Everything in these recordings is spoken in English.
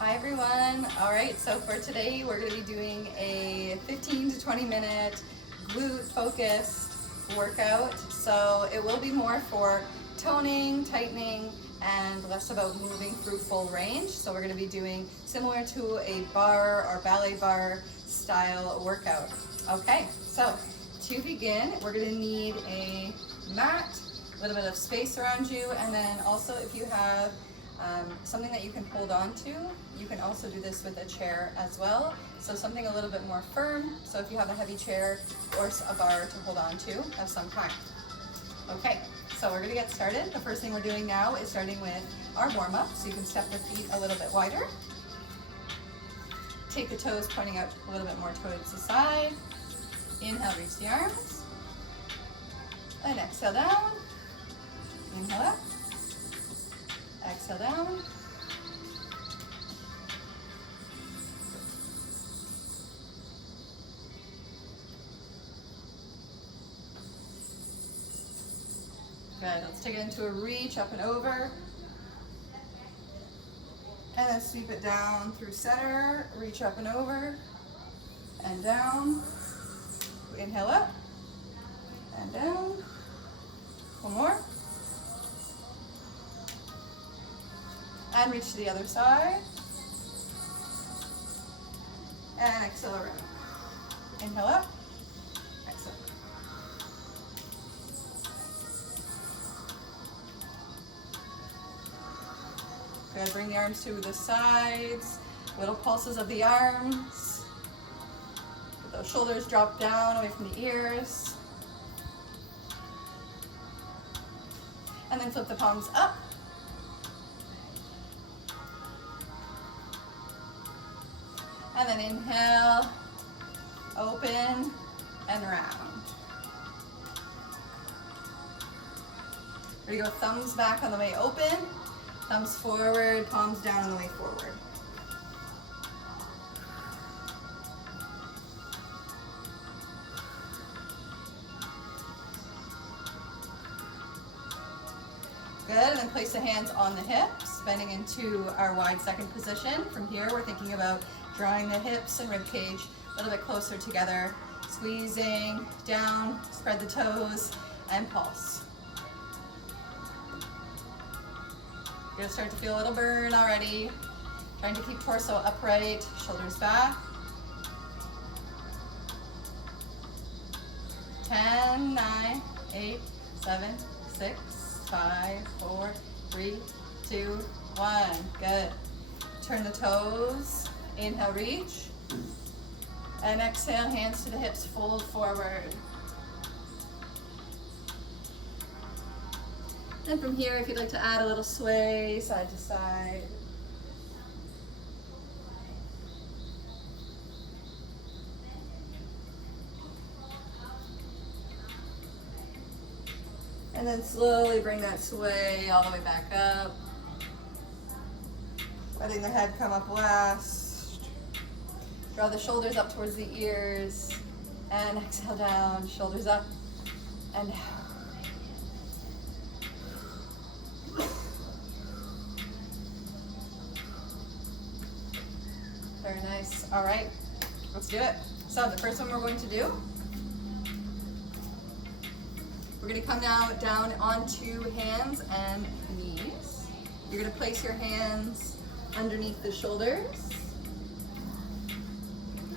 Hi everyone. All right, so for today we're going to be doing a 15 to 20 minute glute focused workout. So it will be more for toning, tightening, and less about moving through full range. So we're going to be doing similar to a barre or ballet barre style workout. Okay, so to begin, we're going to need a mat, a little bit of space around you, and then also if you have something that you can hold on to. You can also do this with a chair as well. So something a little bit more firm. So if you have a heavy chair or a bar to hold on to of some kind. Okay, so we're gonna get started. The first thing we're doing now is starting with our warm up. So you can step the feet a little bit wider. Take the toes pointing out a little bit more towards the side. Inhale, reach the arms. And exhale down. Inhale up. Exhale down. Good, let's take it into a reach, up and over. And then sweep it down through center, reach up and over, and down. Inhale up, and down. One more. And reach to the other side. And exhale around. Inhale up. Exhale. Good. Bring the arms to the sides. Little pulses of the arms. Let those shoulders drop down away from the ears. And then flip the palms up. And then inhale, open, and round. There you go, thumbs back on the way open, thumbs forward, palms down on the way forward. Good, and then place the hands on the hips, bending into our wide second position. From here, we're thinking about drawing the hips and rib cage a little bit closer together, squeezing down, spread the toes, and pulse. You're gonna start to feel a little burn already. Trying to keep torso upright, shoulders back. 10, 9, 8, 7, 6, 5, 4, 3, 2, 1. Good. Turn the toes. Inhale, reach. And exhale, hands to the hips, fold forward. And from here, if you'd like to add a little sway side to side. And then slowly bring that sway all the way back up. Letting the head come up last. Draw the shoulders up towards the ears. And exhale down, shoulders up and down. Very nice. All right, let's do it. So the first one we're going to do, we're going to come now down onto hands and knees. You're going to place your hands underneath the shoulders,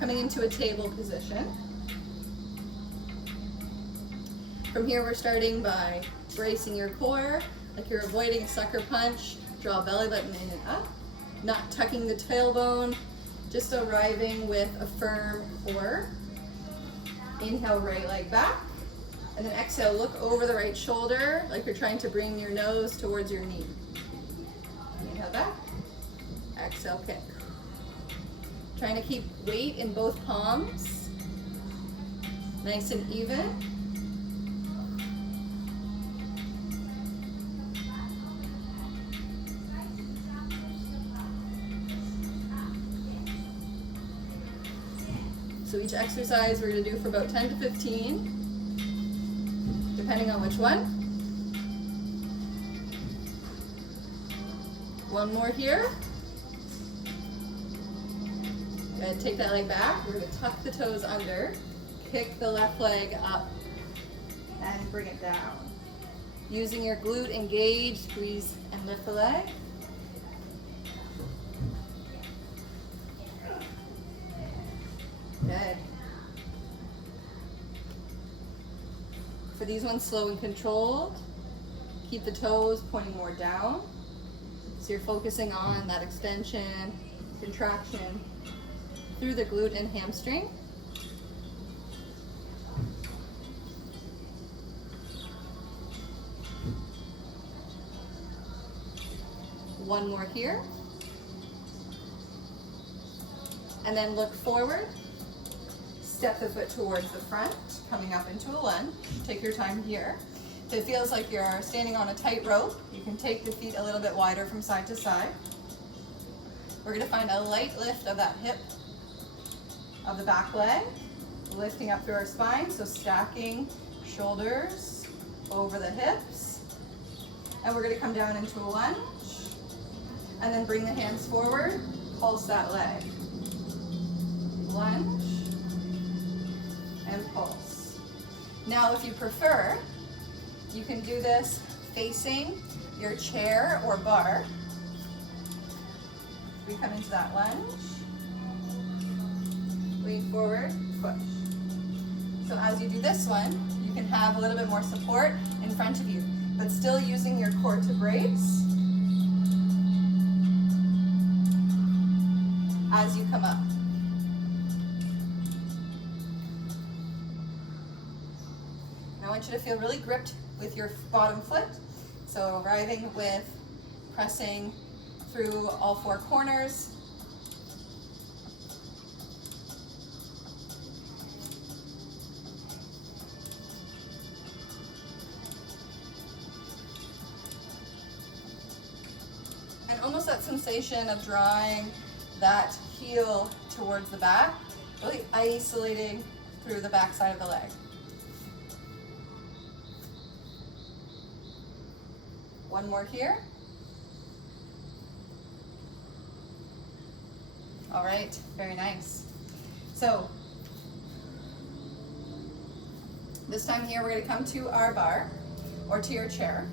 coming into a table position. From here, we're starting by bracing your core, like you're avoiding a sucker punch. Draw belly button in and up, not tucking the tailbone, just arriving with a firm core. Inhale, right leg back. And then exhale, look over the right shoulder, like you're trying to bring your nose towards your knee. Inhale back. Exhale, kick. Trying to keep weight in both palms. Nice and even. So each exercise we're going to do for about 10 to 15, depending on which one. One more here. Good, take that leg back. We're gonna tuck the toes under, kick the left leg up, and bring it down. Using your glute, engage, squeeze, and lift the leg. Good. For these ones, slow and controlled. Keep the toes pointing more down. So you're focusing on that extension, contraction through the glute and hamstring. One more here. And then look forward. Step the foot towards the front, coming up into a lunge. Take your time here. If it feels like you're standing on a tight rope, you can take the feet a little bit wider from side to side. We're gonna find a light lift of that hip of the back leg, lifting up through our spine, so stacking shoulders over the hips. And we're gonna come down into a lunge, and then bring the hands forward, pulse that leg. Lunge, and pulse. Now, if you prefer, you can do this facing your chair or bar. We come into that lunge, lean forward, push. So as you do this one, you can have a little bit more support in front of you, but still using your core to brace as you come up. I want you to feel really gripped with your bottom foot. So arriving with pressing through all four corners. And almost that sensation of drawing that heel towards the back, really isolating through the back side of the leg. One more here. All right, very nice. So this time here, we're going to come to our bar or to your chair.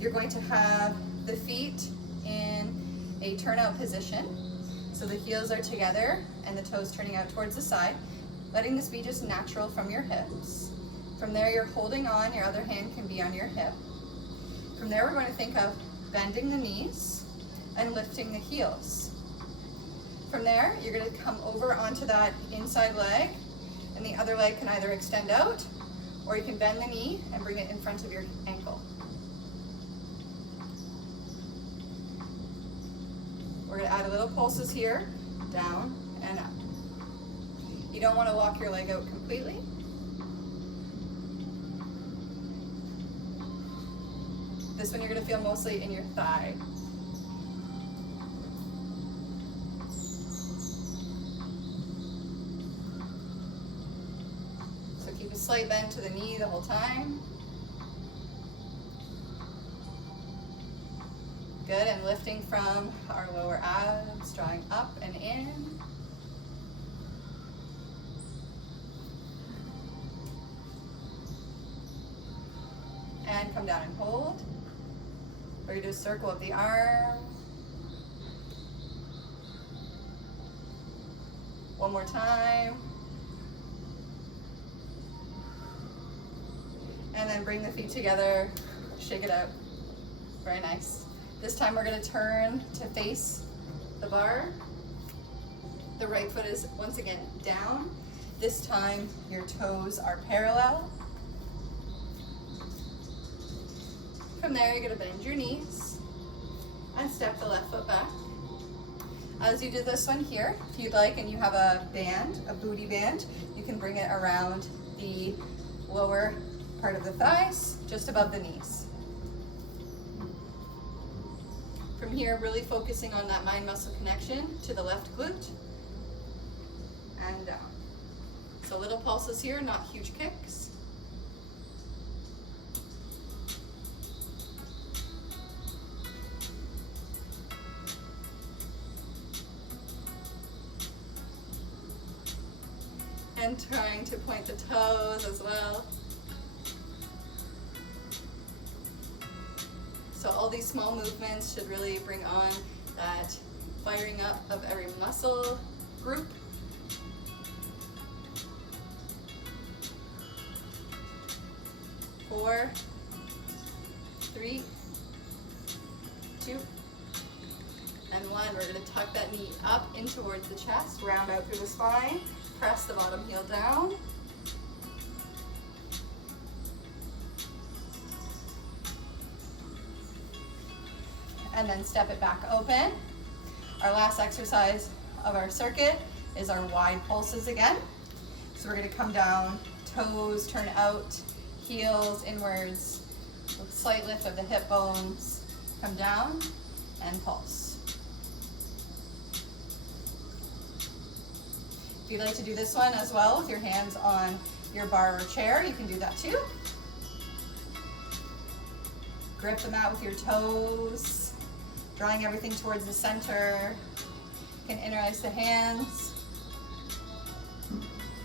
You're going to have the feet in a turnout position. So the heels are together and the toes turning out towards the side, letting this be just natural from your hips. From there, you're holding on, your other hand can be on your hip. From there, we're going to think of bending the knees and lifting the heels. From there, you're going to come over onto that inside leg, and the other leg can either extend out, or you can bend the knee and bring it in front of your ankle. We're going to add a little pulses here, down and up. You don't want to walk your leg out completely. This one you're going to feel mostly in your thigh. So keep a slight bend to the knee the whole time. Good, and lifting from our lower abs, drawing up and in. And come down and hold. We're going to do a circle of the arm. One more time. And then bring the feet together, shake it out. Very nice. This time we're going to turn to face the bar. The right foot is once again down. This time your toes are parallel. From there, you're going to bend your knees and step the left foot back. As you do this one here, if you'd like, and you have a band, a booty band, you can bring it around the lower part of the thighs, just above the knees. From here, really focusing on that mind-muscle connection to the left glute and down. So little pulses here, not huge kicks. And trying to point the toes as well. So all these small movements should really bring on that firing up of every muscle group. Four, three, two, and one. We're going to tuck that knee up in towards the chest, round out through the spine, press the bottom heel down. And then step it back open. Our last exercise of our circuit is our wide pulses again. So we're going to come down, toes turn out, heels inwards, with slight lift of the hip bones, come down and pulse. If you'd like to do this one as well with your hands on your bar or chair, you can do that too. Grip the mat with your toes, drawing everything towards the center. You can interlace the hands.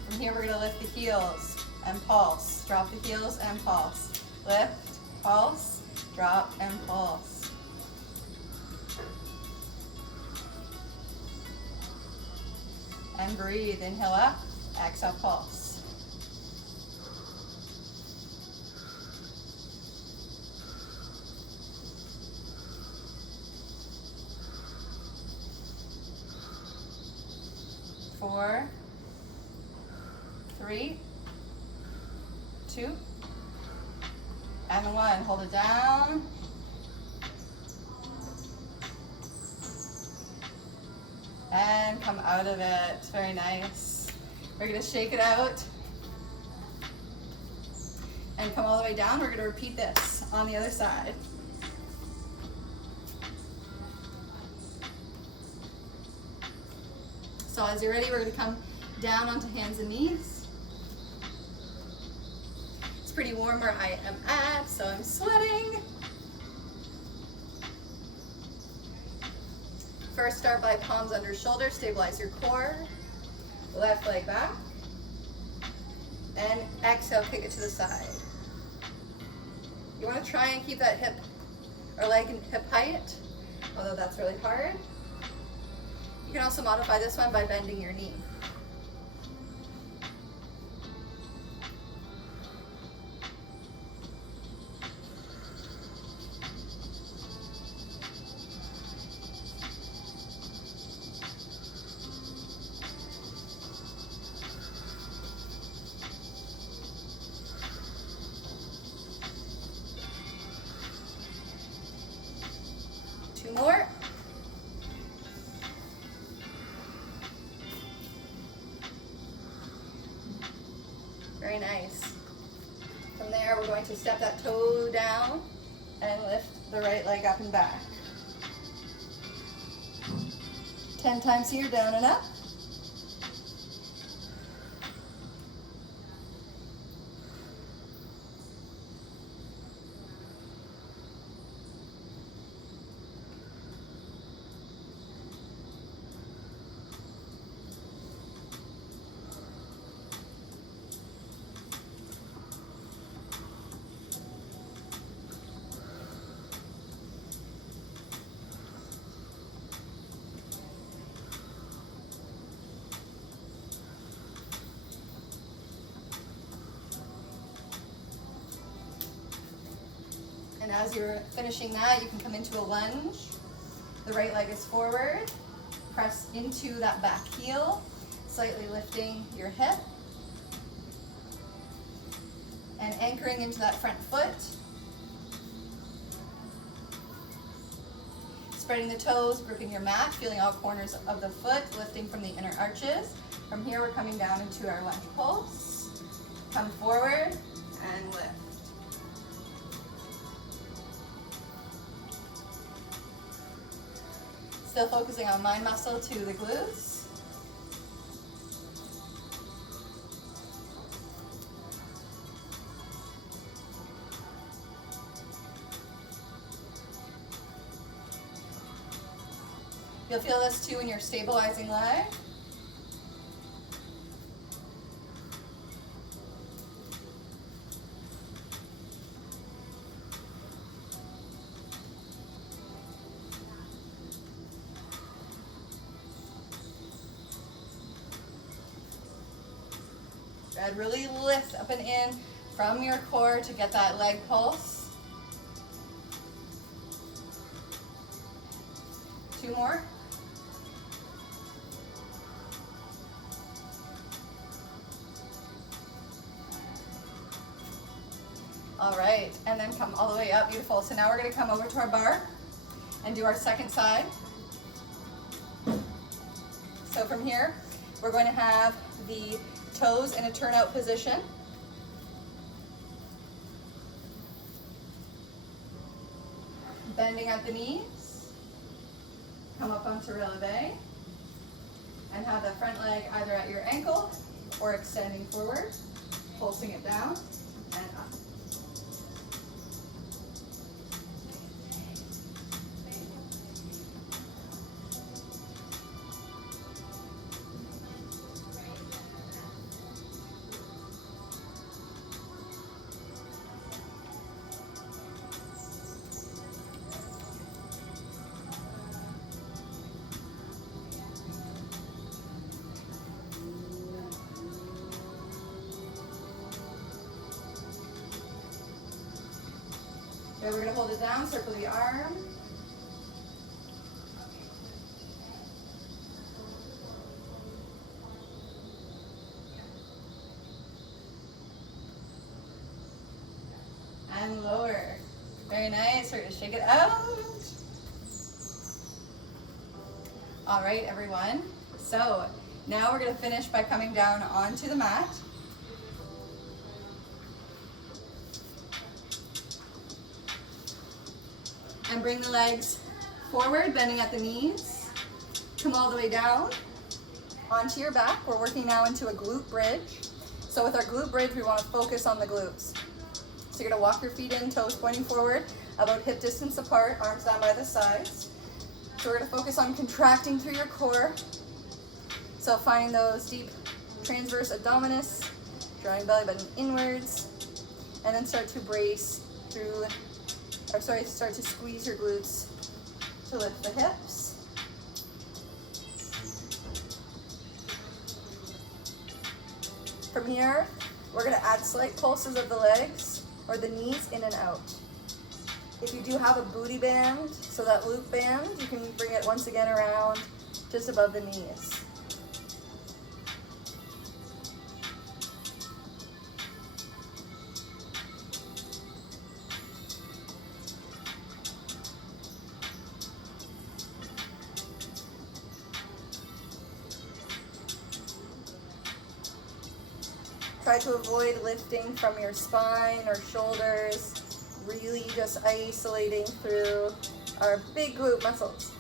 From here, we're going to lift the heels and pulse. Drop the heels and pulse. Lift, pulse, drop, and pulse. And breathe. Inhale up, exhale, pulse. Four, three, two, and one. Hold it down. And come out of it. Very nice. We're going to shake it out and come all the way down. We're going to repeat this on the other side. So as you're ready, we're going to come down onto hands and knees. It's pretty warm where I am at, so I'm sweating. First, start by palms under shoulders, stabilize your core. Left leg back. And exhale, kick it to the side. You want to try and keep that hip or leg and hip height, although that's really hard. You can also modify this one by bending your knee. Two more. Very nice. From there, we're going to step that toe down and lift the right leg up and back. 10 times here, down and up. And as you're finishing that, you can come into a lunge. The right leg is forward. Press into that back heel, slightly lifting your hip. And anchoring into that front foot. Spreading the toes, gripping your mat, feeling all corners of the foot, lifting from the inner arches. From here, we're coming down into our lunge pulse. Come forward and lift. Still focusing on mind muscle to the glutes. You'll feel this too when you're stabilizing leg. Good, really lift up and in from your core to get that leg pulse. 2 more. All right, and then come all the way up, beautiful. So now we're gonna come over to our bar and do our second side. So from here, we're going to have the toes in a turnout position. Bending at the knees, come up onto releve, and have the front leg either at your ankle or extending forward, pulsing it down and up. Okay, we're going to hold it down, circle the arm. And lower. Very nice. We're going to shake it out. All right, everyone. So now we're going to finish by coming down onto the mat. And bring the legs forward, bending at the knees. Come all the way down onto your back. We're working now into a glute bridge. So with our glute bridge, we want to focus on the glutes. So you're going to walk your feet in, toes pointing forward, about hip distance apart, arms down by the sides. So we're going to focus on contracting through your core. So finding those deep transverse abdominis, drawing belly button inwards, and then start to brace through, start to squeeze your glutes to lift the hips. From here, we're going to add slight pulses of the legs or the knees in and out. If you do have a booty band, so that loop band, you can bring it once again around just above the knees. Try to avoid lifting from your spine or shoulders, really just isolating through our big glute muscles.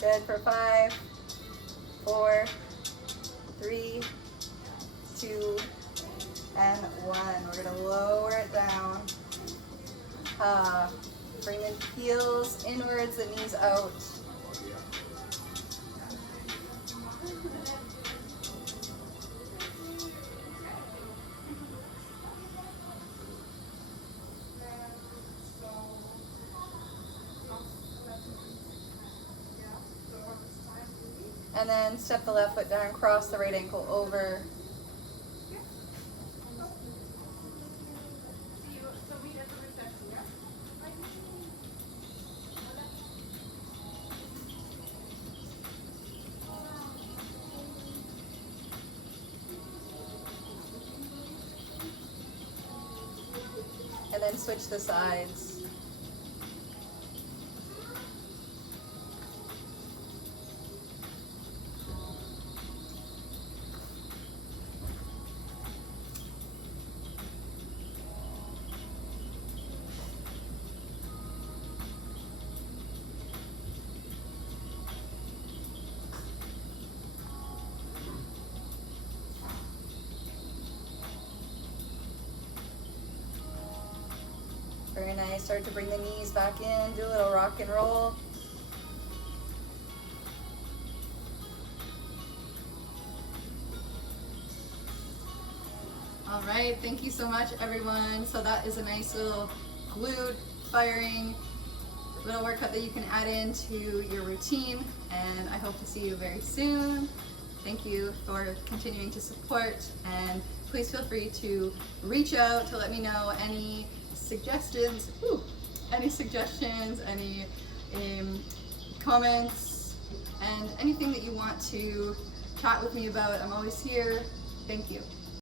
Good for 5, 4, 3, 2, and 1. We're going to lower it down. Bring the heels inwards, the knees out. And then step the left foot down, cross the right ankle over. And then switch the sides. Very nice. Start to bring the knees back in. Do a little rock and roll. All right. Thank you so much, everyone. So that is a nice little glute inspiring little workout that you can add into your routine, and I hope to see you very soon. Thank you for continuing to support, and please feel free to reach out to let me know any suggestions, any comments, and anything that you want to chat with me about. I'm always here. Thank you.